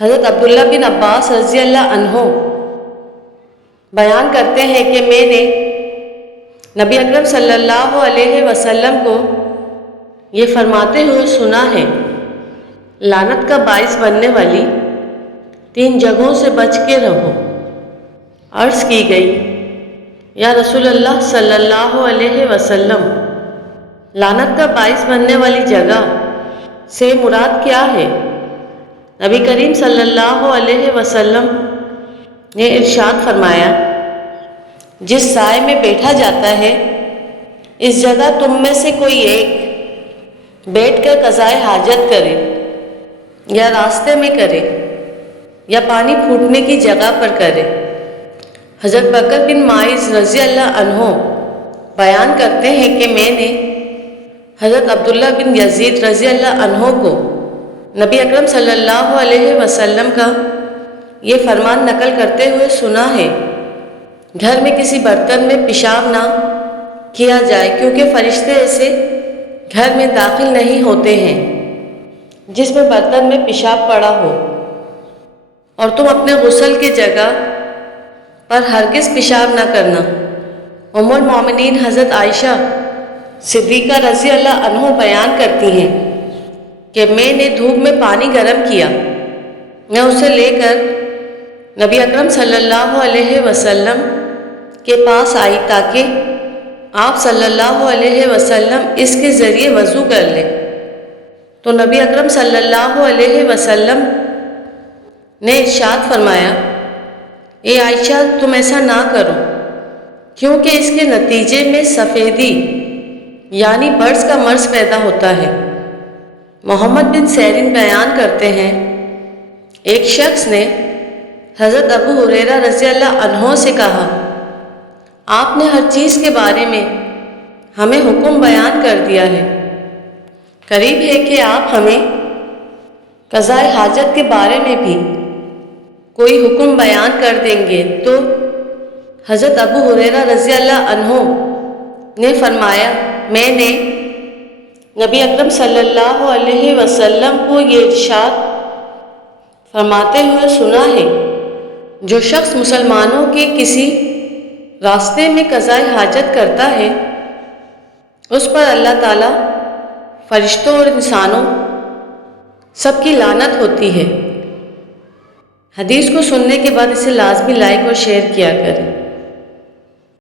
حضرت عبداللہ بن عباس رضی اللہ عنہ بیان کرتے ہیں کہ میں نے نبی اکرم صلی اللہ علیہ وسلم کو یہ فرماتے ہوئے سنا ہے، لعنت کا باعث بننے والی 3 جگہوں سے بچ کے رہو۔ عرض کی گئی، یا رسول اللہ صلی اللہ علیہ وسلم، لعنت کا باعث بننے والی جگہ سے مراد کیا ہے؟ نبی کریم صلی اللہ علیہ وسلم نے ارشاد فرمایا، جس سائے میں بیٹھا جاتا ہے اس جگہ تم میں سے کوئی ایک بیٹھ کر قضائے حاجت کرے، یا راستے میں کرے، یا پانی پھوٹنے کی جگہ پر کرے۔ حضرت بکر بن معیذ رضی اللہ عنہ بیان کرتے ہیں کہ میں نے حضرت عبداللہ بن یزید رضی اللہ عنہ کو نبی اکرم صلی اللہ علیہ وسلم کا یہ فرمان نقل کرتے ہوئے سنا ہے، گھر میں کسی برتن میں پیشاب نہ کیا جائے، کیونکہ فرشتے ایسے گھر میں داخل نہیں ہوتے ہیں جس میں برتن میں پیشاب پڑا ہو، اور تم اپنے غسل کی جگہ پر ہرگز پیشاب نہ کرنا۔ ام المومنین حضرت عائشہ صدیقہ رضی اللہ عنہ بیان کرتی ہیں کہ میں نے دھوپ میں پانی گرم کیا، میں اسے لے کر نبی اکرم صلی اللہ علیہ وسلم کے پاس آئی تاکہ آپ صلی اللہ علیہ وسلم اس کے ذریعے وضو کر لیں، تو نبی اکرم صلی اللہ علیہ وسلم نے ارشاد فرمایا، اے عائشہ تم ایسا نہ کرو، کیونکہ اس کے نتیجے میں سفیدی یعنی برس کا مرض پیدا ہوتا ہے۔ محمد بن سیرین بیان کرتے ہیں، ایک شخص نے حضرت ابو ہریرہ رضی اللہ عنہ سے کہا، آپ نے ہر چیز کے بارے میں ہمیں حکم بیان کر دیا ہے، قریب ہے کہ آپ ہمیں قضائے حاجت کے بارے میں بھی کوئی حکم بیان کر دیں گے؟ تو حضرت ابو ہریرہ رضی اللہ عنہ نے فرمایا، میں نے نبی اکرم صلی اللہ علیہ وسلم کو یہ ارشاد فرماتے ہوئے سنا ہے، جو شخص مسلمانوں کے کسی راستے میں قضائے حاجت کرتا ہے اس پر اللہ تعالیٰ، فرشتوں اور انسانوں سب کی لعنت ہوتی ہے۔ حدیث کو سننے کے بعد اسے لازمی لائک اور شیئر کیا کریں۔